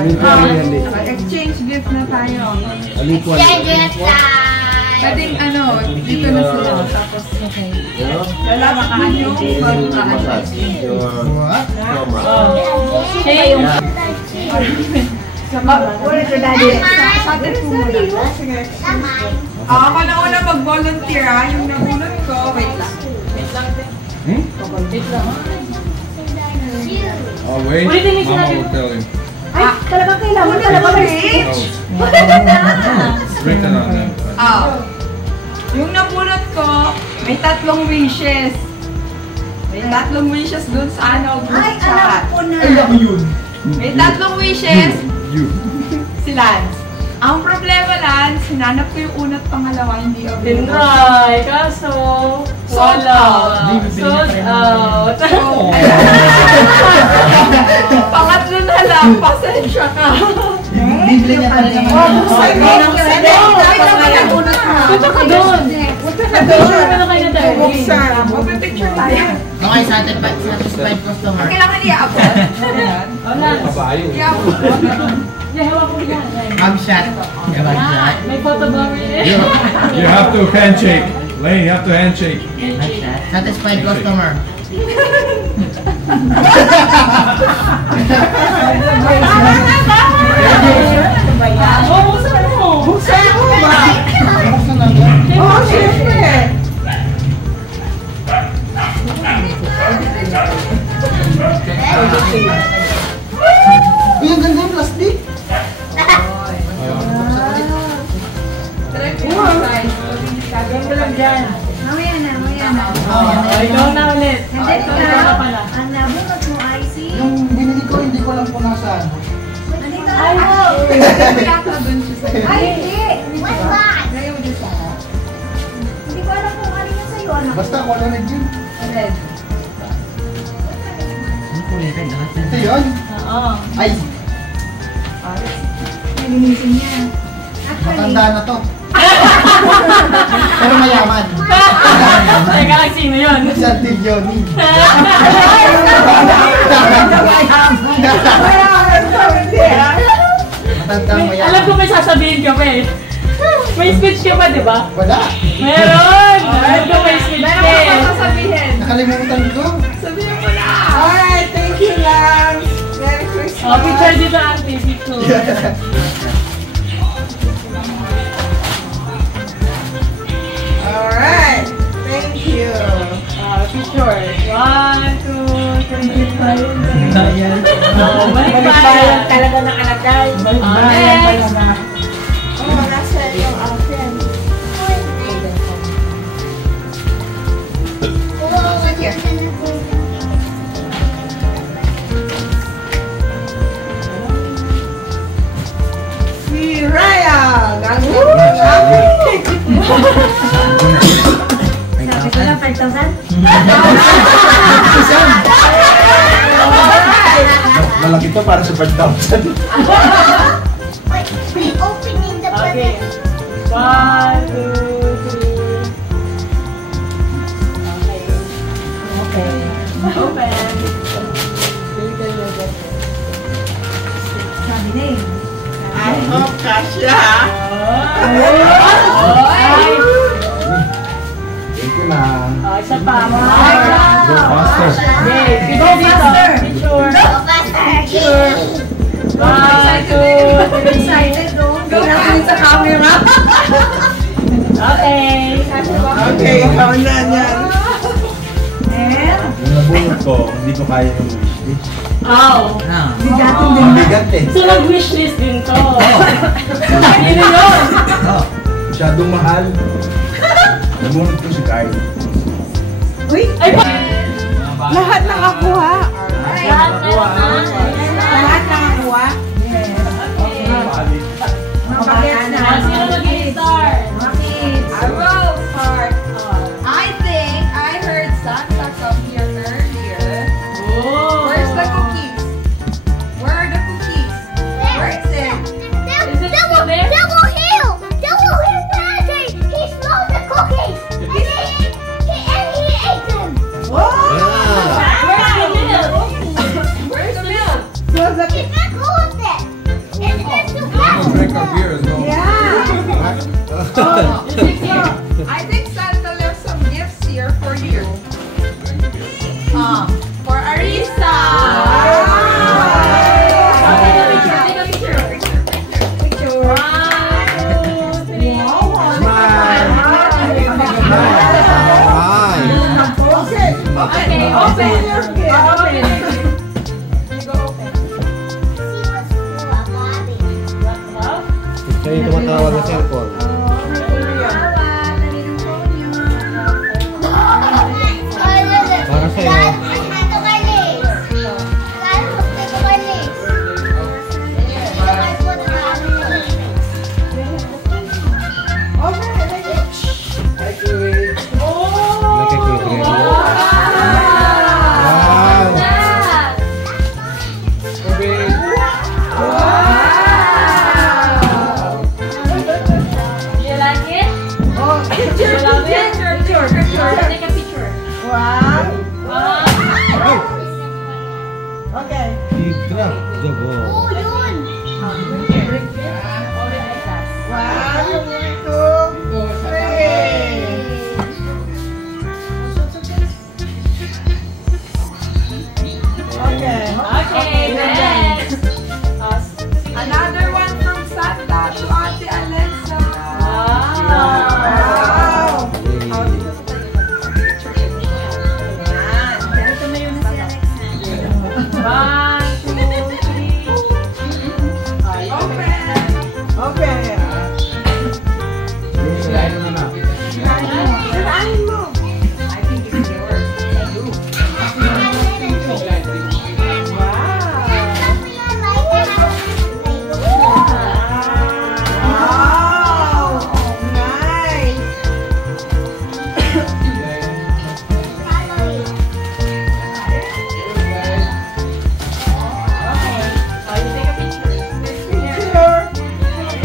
Exchange gift na tayo. Exchange gift time! Pwedeng dito na sila. Tapos, okay. Lalabakaan yung magkaan. Siya yung... Ako na una mag-volunteer ha. Yung nabunot ko. Wait lang. Wait lang. Oh, wait. Mama will tell you. Ay, talagang kailangan talaga Rich! Written on them. Yung nabunot ko, may 3 wishes. May 3 wishes dun sa group chat. May 3 wishes. Si Lance. Ang problema, Lance, hinanap ko yung una't pangalawa, hindi available. Tinry, kaso... Sold out. Sold out. Pangatlo na lang, pasensya ka. Bibili niya talaga naman. Punta ka doon. Picture mo na kayo na tayo. Magpipicture tayo. Okay, satisfied customer. Kailangan i-upload. Kabayo. I-upload. Hawak mo yan. Mag-shot. May photo bomber eh. You have to handshake. Lane, you have to handshake. Satisfied customer. Buksan mo! Buksan mo ba? Oo, siyempre. Uy, ang ganda yung plastic. Ganda lang dyan. Mamaya na. Ikaw na ulit. Hindi Ikaw pala. Ang nabunot mo ay si... Yung binili ko, hindi ko alam kung nasaan. Andito. Ay, wow! Yata dun siya sa'yo. Ay, hindi. What's that? Ngayon mo dun sa'yo. Hindi ko alam kung ano yung sa'yo, anak. Basta ako na rin yun. Red. Ito yun. Oo. Ay, Nalinisin niya. matanda na to. Pero mayaman. Teka lang, sino yun? Si Auntie Johnny. Matanda mayaman. Alam ko may sasabihin ka pa eh. May speech ka pa, di ba? Wala. Meron! Alam ko may speech ka Meron eh. ka sasabihin. Nakalimutan ko. Sabihin mo na. Alright, thank you lang. Merry Christmas. Oh, picture dito, auntie. Picture. Alright, thank you. Picture. 1, 2, 3. Ayan. Oh, balik-balik talaga nakalagay. Next. Oh, nasa yung outfit. Si Ryan! Ang Sabi ko lang, 5,000? Malaki to para sa 5,000. Okay. 1, 2, 3. Okay. Open. Sabi na eh. I hope kasya. Ay! Thank you lang. Isa pa. Go faster. Okay. Go dito. Picture. Picture. 1, 2, 3. Excited, oh. Go natin sa camera. Okay. Okay, ikaw na yan. And, Yung nabunod ko, hindi ko kaya yung wishlist. Ow. bigatin din Ang na. bigat eh. So nag-wishlist din to. Sino yun? Masyadong mahal. Nabunod ko si Carl. Uy, Ay, lahat nakakuha. lahat na naman. Lahat nakakuha. Mabagets na. Sino mag-start? Bakit? I will start. I think I heard Santa come here earlier. Oh. Where's the cookies? Where are the cookies? Where is it? Is it still there? Where's the milk? Where's the milk? So, the Okay, open. Siya yung tumatawag na cellphone. Para sa'yo. Another one from Santa to Ate Alexa.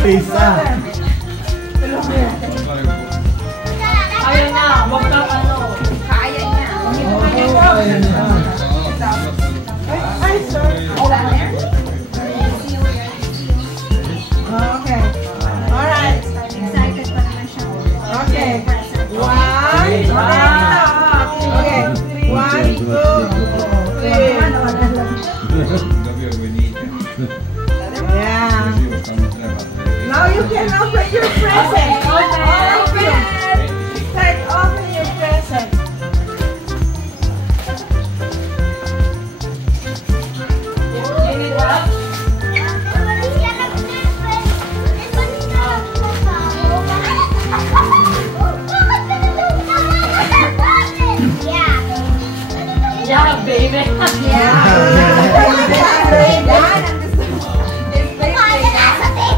Pizza. Ayaw na, wag ka ano. Kaya niya. Ayan na. Hi, sir. Okay. Alright. Excited pa naman siya. Okay. One. Okay. 1, 2, 3. Yeah. Now you can open your present. Open. Start open your present. You need help? Yeah, baby.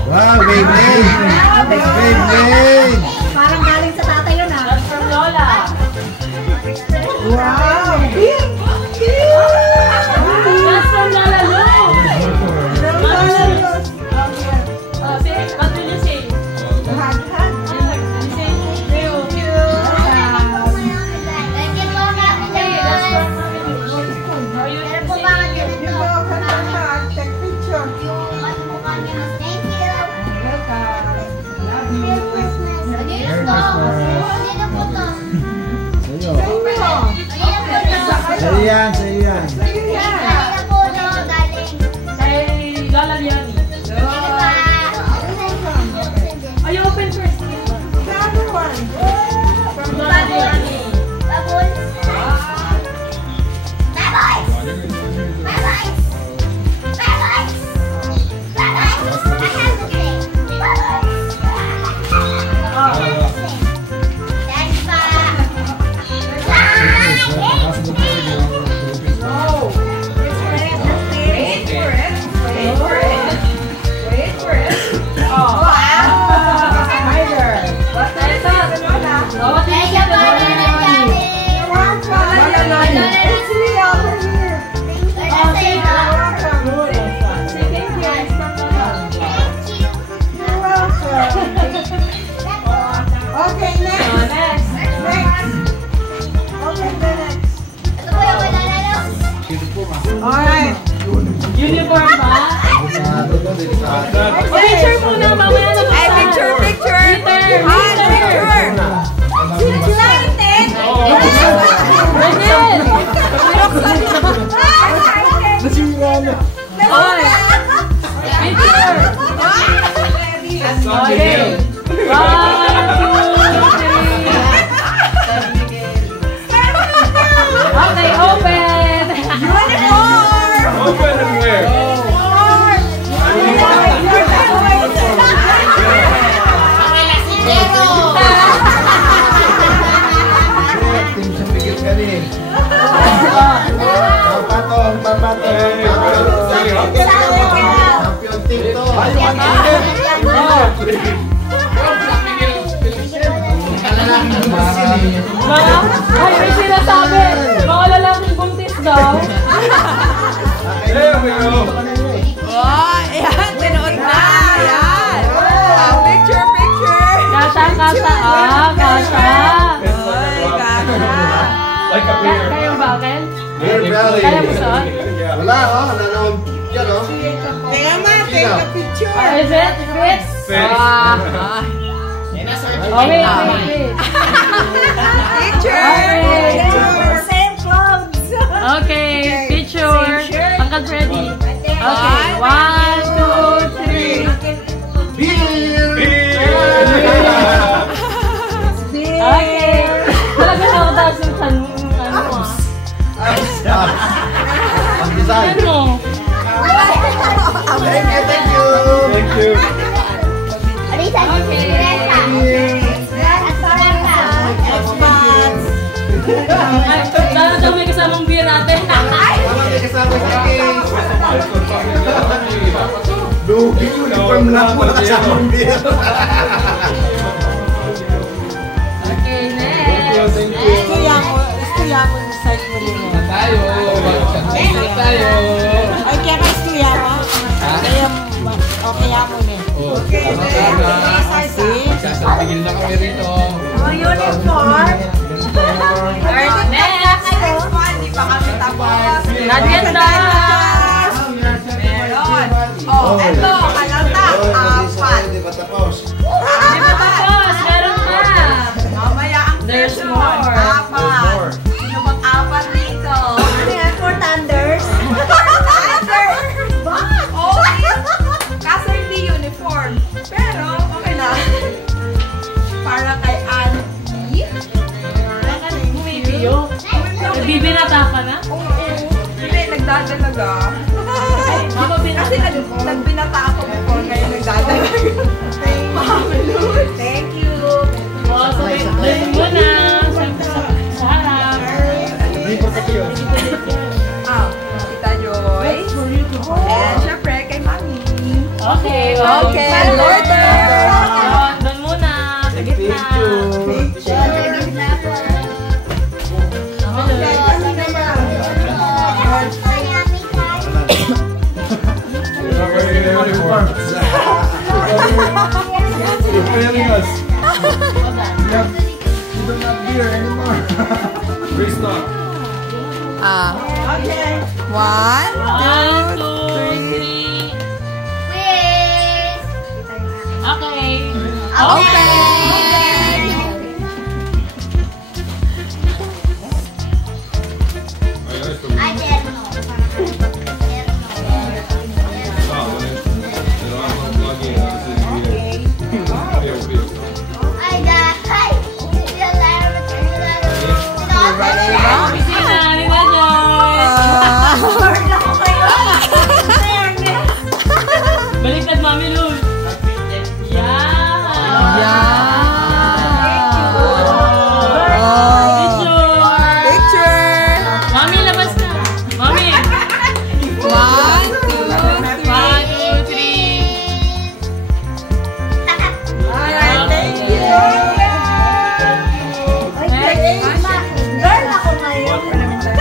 Wow, baby! Parang galing sa tatay yun ah. That's from Lola. Wow. Big. That's from Lola Lu. Say, what will you say? Hug, hug. You say, thank you. Hey, that's from Mami Lu. Or you can say, You go, hug, take picture. Sa'yo yan, sa'yo yan. kay Lola Leonie. Oh, you open first. The other one. From Lola Leonie. Alright. Uniform ba? Picture muna, mamaya na Ay, picture. Picture. Excited! Daniel! Nasira na. Oy! Picture! Okay. 1, 2, 3. Okay, open! Uniform! Open and wear. Team sa bigil ka rin. Papatong. Champion team to. May sinasabi. Mga lalaking buntis daw. There we go. Oh, ayan, tinood na. Ayan. Picture. Kasha. Kasha. Like a beer. Kayo ba, Ken? Beer belly. Kaya mo saan? Wala, oh. Nanawag yan, oh. Kaya ma, take a picture. Is it? Fits? Wait. Picture. Same clothes. Okay, picture. Angkat ready. Okay, 1, 2, 3. Okay. Talaga na ako taas yung ano mo. Pag-design. Ano mo? Thank you. Thank you. Dahil may kasamang beer natin. Tama, may kasama sa cake. Lugi, uniform lang po nakasamang beer. Okay, next. Thank you. Istuya mo sa inyo mo. Tayo. Ay, kaya ka istuya mo? Kaya mo na. Okay, sasabigil na kami rito. Ang uniform. Next. Next one, di pa kami tapos. Agenda. Meron. Oh, eto, kalata. Apat. Di ba tapos? Di ba tapos? Meron pa. Mamaya ang There's session. more. Apat. Sino bang apat dito? Ano yan? For thunders? Okay. Kaso hindi uniform. Pero, okay lang. Para kay Auntie. Bumibiyok. Nagbibinata ka na? Hindi, nagdadalaga. Kasi nagbinata ako before, kaya nagdadalaga. Thank you. O, sabay mo na. Sa harap. Tita Joy. And syempre, kay Mami. Okay. Okay, order. Doon muna. Sa gitna. Not wearing a uniform. You're failing us. You don't have beer anymore. Restock. Okay. 1, 2, 3. Okay. Open! Pisina, Nina Joy. Baliktad, Mami Luz. Picture! Mami, labas na. Mami. 1, 2, 3. Thank you. Girl ako ngayon.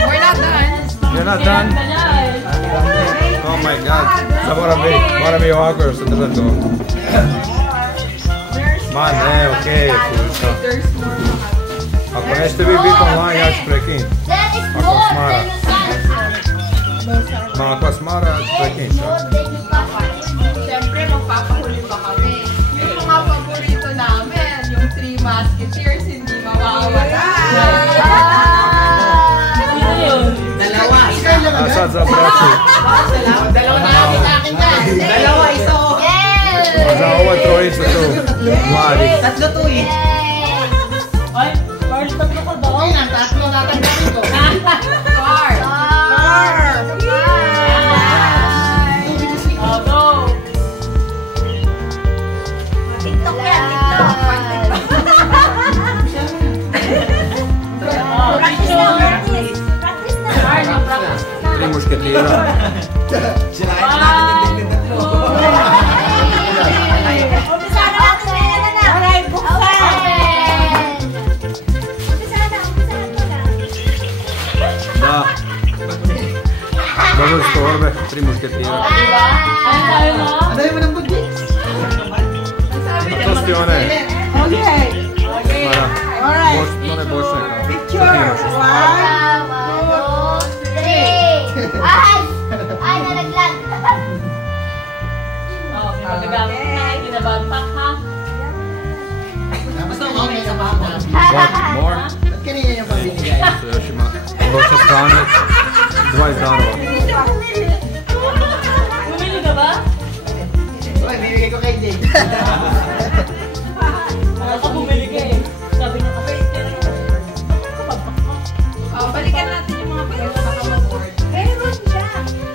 We're not done. You're not done? Oh my god. Ça va be awkward. Så det då. Man, okej. There's more. Ako nästa vi blir online jag sprekin. Mga kwasmara sprekin. Siyempre, magpapahuli pa kami. Yung mga paborito namin, yung 3 Musketeers, hindi mawawala. Sino yun? Dalawa. Asad za braci. Dalawa na akin sa akin ka. Dalawa, isa. Za ovo trojica tu. Mladi. Tatlo to eh. Ay, parang tatlo ka daw. Okay lang, tatlo natin dito. Three Musketeers. Sirain natin yung dignidad mo. Umpisa na natin ngayon na. Alright, buksan. Umpisa na. Da. Double store, Three Musketeers. Diba? Ano tayo na? Ano yung manang budget? Tosti on è. Okay. Guarda. Alright. Non è borsa. Picture. 1, 2, 3. Ay, nalaglag. Oh, may magagamit na. Hindi na bagpak ha? Basta mamay sa bata. What more? Ba't kanina yung pabinigay? Yoshima. Borsa strane. 20 darova. Bumili ka ba? Uy, bibigay ko kay Jade. Ako bumili ka eh. Sabi niya kasi. Balikan natin yung mga pagkakas na mag-board. Meron siya.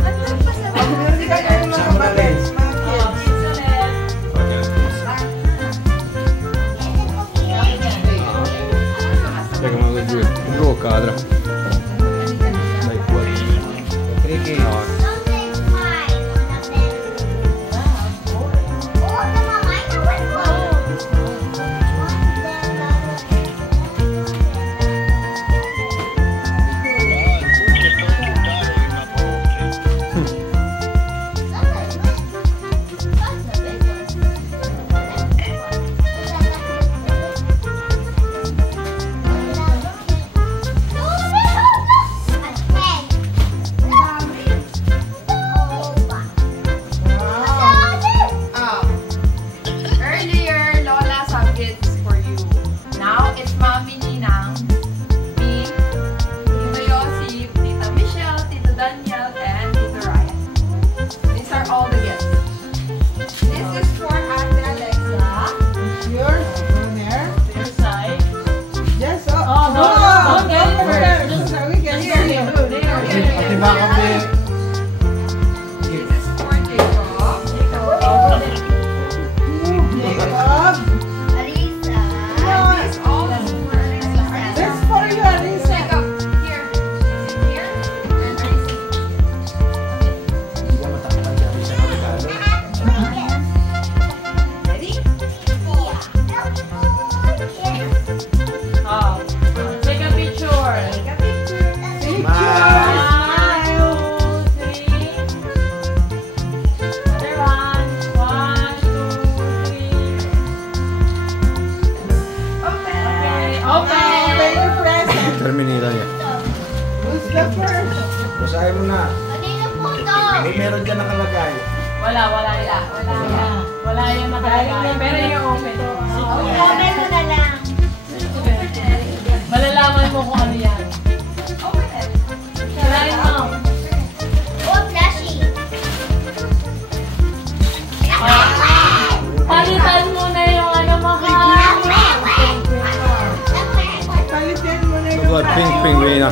Nandun pa sa Hindi ka kayo mga balance, mga kids. Čekaj malo dvije. Drugog kadra. Daj kvot. Tricky. Earlier, Lola subjects for you. Now, it's Mami Ninang, me, Tito Yossi, Tita Michelle, Tito Daniel, and Tito Ryan. These are all the gifts. This is for Ate Alexa. Yours, on there. Your side. Yes, Oh, don't get it first. So we can hear you. Pati ba kami? This is for Jacob. Jacob. Alisa. This all is for Alisa. That's for you, Alisa. Jacob, here. Here. And Alisa. Hindi ka matakpan dyan sa regalo. Ready? Oh. Take a picture. Take a picture. Smile. 1, 2, 3. Another one. 1, 2, 3. Open. Okay, Open open. your present. Termini dalje. Who's the first? Basahin mo na. Kanina po to. May meron dyan nakalagay. Wala yan. Wala yung nakalagay. Pero yung open. Comment mo na lang. Malalaman mo kung ano yan. Open it. Kirain mo. Oh, flashy. Palitan mo na yung ano mo ha. Palitin mo na Look like pink penguin.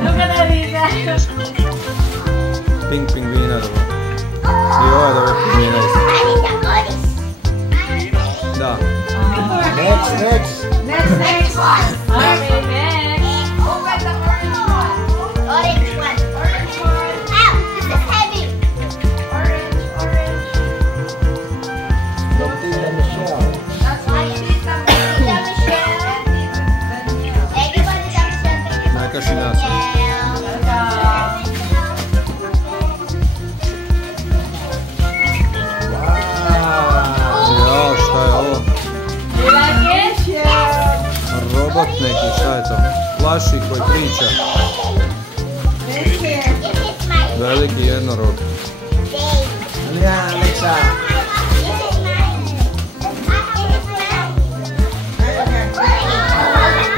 Look at Arisa. Pink penguin. Jo, det var penguin. Da. Next. Next. Okay, next. Open the orange one. Orange one. Orange one. Ow, this is heavy. Orange. From Tita Michelle. That's for Tita Tita Michelle. and Tita Daniel. Thank you for the Michelle. Najka nasa. Wow. Ja, šta je ovo? You like it? Robot neki, šta je to? Flaši koji priča. This here. This is my Veliki jednorog. day. Ano yan, Alexa? This is mine.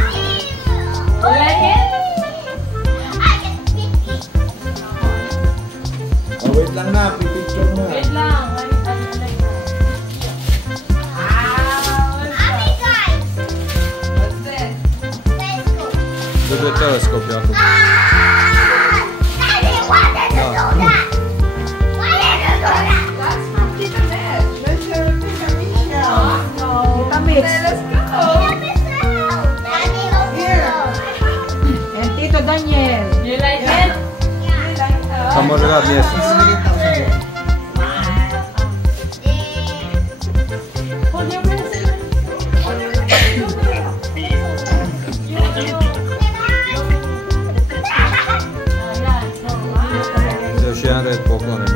You like it? Oh, wait lang na, pipicture mo. Wait lang. What's this? To je teleskop, Jakub. That's from Tita Mish. That's your Tita Michelle. Let's go. Here. And Tita Tito Daniel. You like it? Samo rad mjesec. Hold your breath. Još jedan red poklone me.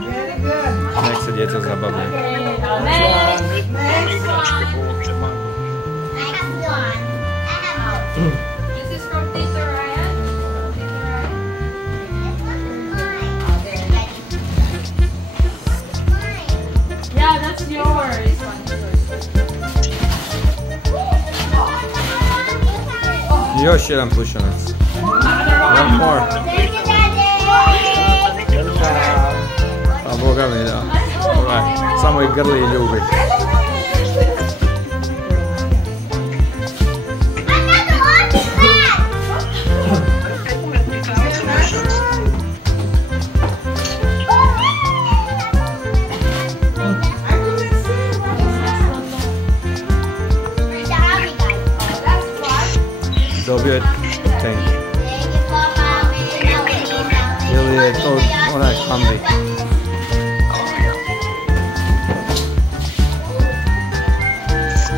Very good. Nek se djeca zabavljaju. Next. This is from Tito Ryan. Yeah, that's yours. Još jedan pušanac. One more. A Boga mi da. Alright. Samo ih grli i ljubi. Dobio je tank. Ili je to onaj Humvee.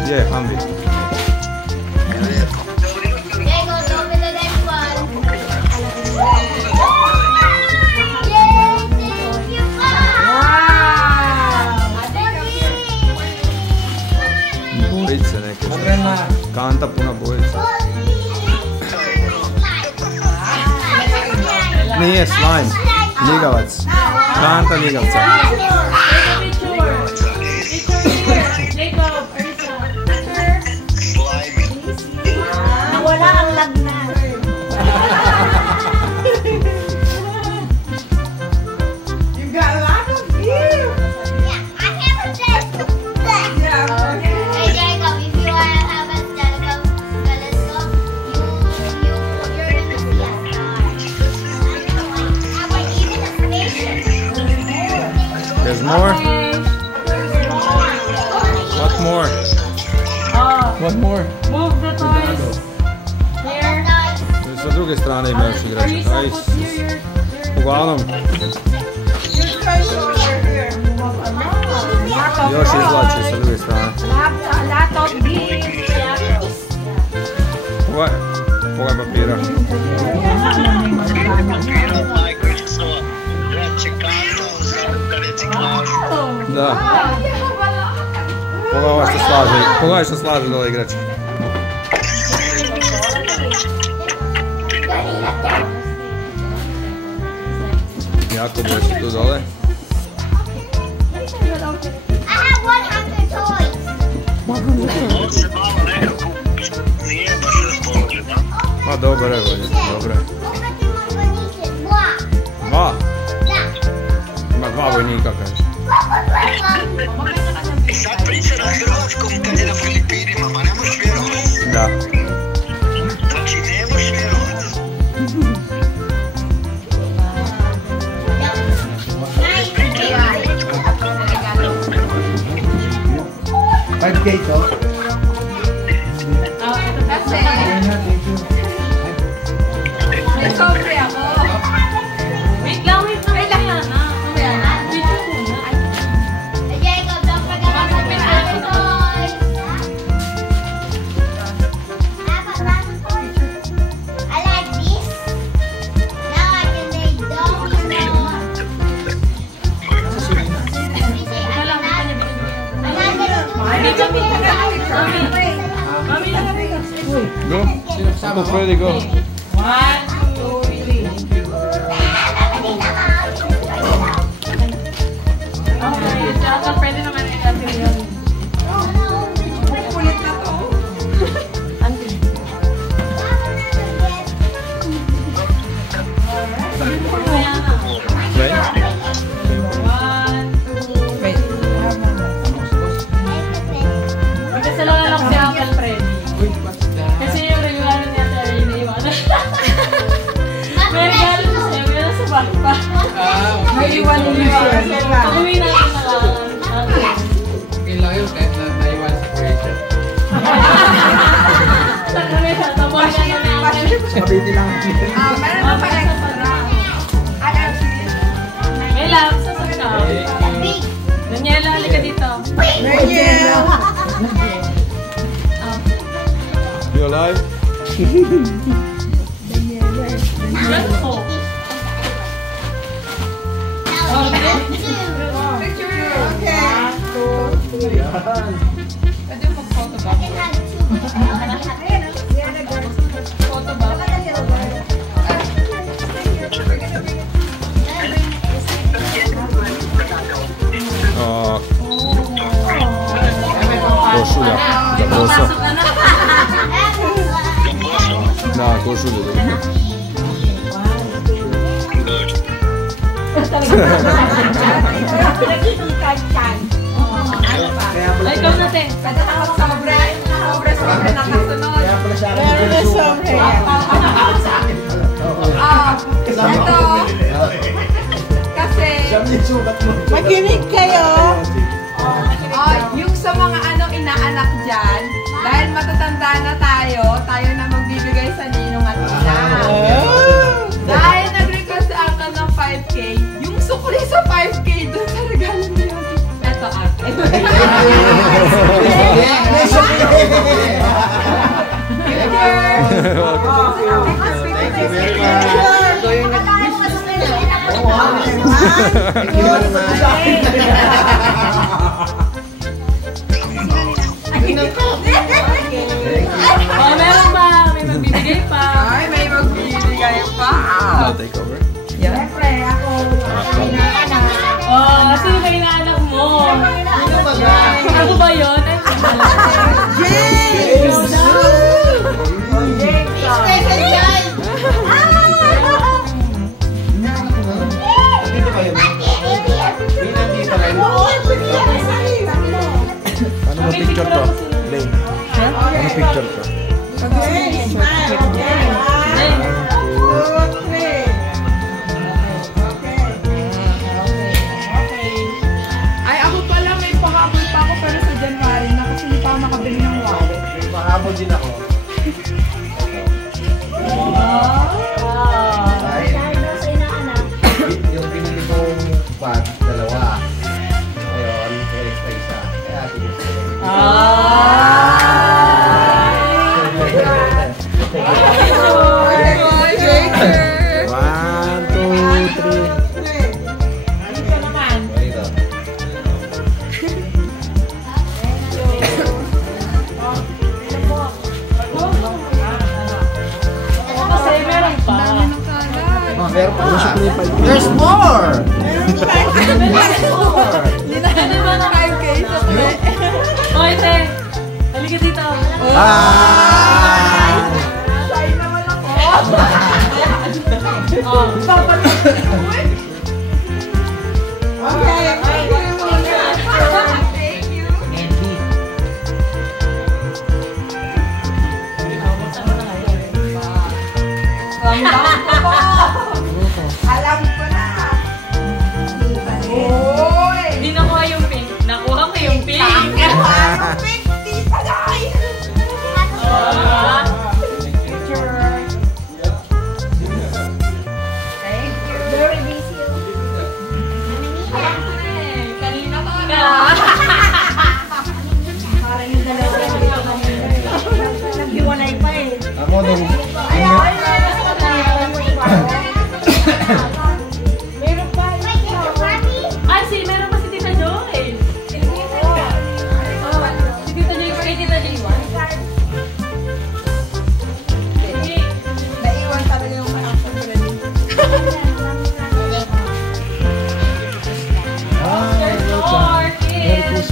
Gdje je Humvee? Bojice neke. Kanta puna bojica. Nije slime, njigavac. Kanta njigavca. Wala ang lagnat. You got a lot of beer. Hey Jacob, if you want to have a telescope, you're going to see a star. There's more? What more? What more? Move the toys. Here. Sa druge strane ima još igrača. Aj, uglavnom, još izvlači sa druge strane. Pogaj papira. Da. Pogaj što slaže. Pogaj što slaže dole igračke. Jako boje su tu dole. I have 100 toys. Pa dobro je, bolje. Dobro je. Dva? Ima dva vojnika, kažeš. Sad priča na hrvatskom kad je na Filipinima, ma ne možeš vjerovati. Da. Znači ne možeš vjerovati. Five cake, oh. That's it. It's okay ako. Wait lang. Mamaya na. Video ko na. Hey Jacob, don't forget about the other toys. I like this. Now I can make dominoes. Go. Go, Freddy, go. 1, 2, 3. Okay, tsaka pwede naman i-atin yun. Kulit na to. Right? 1, 2. Kasi lang si Uncle Freddy. Kasi yung regalo niya tayo iniiwanan. May regalo na siya, may nasa bag pa. May iwan niyo siya. Uwi natin na lang. Okay lang yun kahit na naiwan sa creator. Mabiti lang. Meron na pa extra. Ay, actually. May love, sasal ka. Daniela, halika dito. Daniela. You alive? Yan po. Picture. Okay. Pwede mo mag-photo ba? Photo ba? Koszula. Zaproszę. Pasok ka na. Na koszulę. Ay, ikaw natin. Pwede na mag-sobre. Sobre na kasunod. Kaya pala siya Meron na sobre. Ito. Kasi, Makinig kayo. yung sa mga inaanak dyan, dahil matatanda na tayo na magbibigay sa ninong at ina. Dahil nag-request sa akin ng 5K, yung sukli sa 5K dun sa regalo niyo. Ito akin. Thank you very much. Thank you very Oh, meron ba? May magbibigay pa. Ay, may magbibigay pa. I'll take over. Siyempre, ako. Oh, sino ba inaanak mo? Ako ba yun? James! Special child. Dito kayo. Dito kayo. Ano mo picture to? Lane. Ano picture to? Okay, smile. Okay. 1, 2, 3. Ay, ako pala may pahabol pa ako pero sa January na kasi hindi pa ako makabili ng wallet. May pahabol din ako. Yung pinili kong bag, dalawa. Ngayon, extra isa. Kaya sige. One, two, three. Dito naman. Dito. Kasi meron pa. Meron pa. There's more! Ano ba na? 5K sa tuloy. Oh, ite. Halika dito. Ah! Shy naman ako. Oh. Okay. Thank you. Alam ko na. Oy! Hindi nakuha yung pink. Nakuha ko yung pink. Ano, pink tita guys? Oh. Picture. Thank you. Very busy. Kanina ka na. Parang yung dalawa. Naghiwalay pa eh. Ako nung... Meron pa. Ah, meron pa si Tita Joy. Si Tita Joy, kay Tita Joy. Sige. Naiwan talaga yung mga action ko na din. Merry Christmas.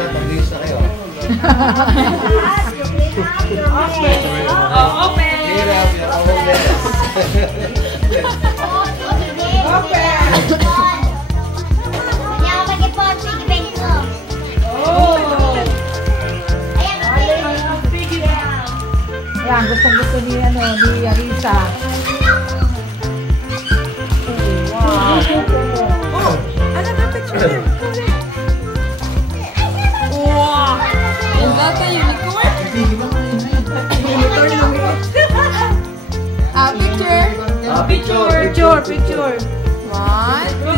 na, pag-lis na kayo. Oh, open! Hirap, you're homeless. Yan, gustong-gusto ni Arisa. Wow. Oh, another picture. Wow! Is that a unicorn? Picture. Picture. One, two,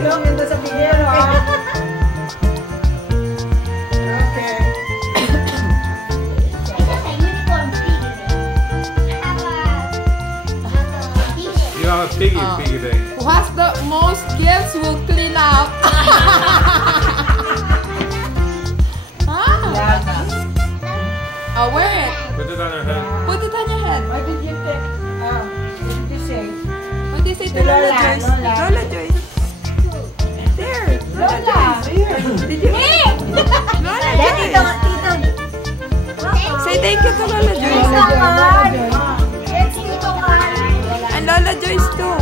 Yung ganda sa video, ha? Okay. You have a piggy bank. who has the most gifts will clean up. Wear it. Put it on her head. Put it on your head. What did you say? What did you say? What do you say to Lola Joyce? Lola Joyce. There. Lola Joyce. Did you? Lola Joyce. Say thank you to Lola Joyce. Lola Joyce. And Lola Joyce too.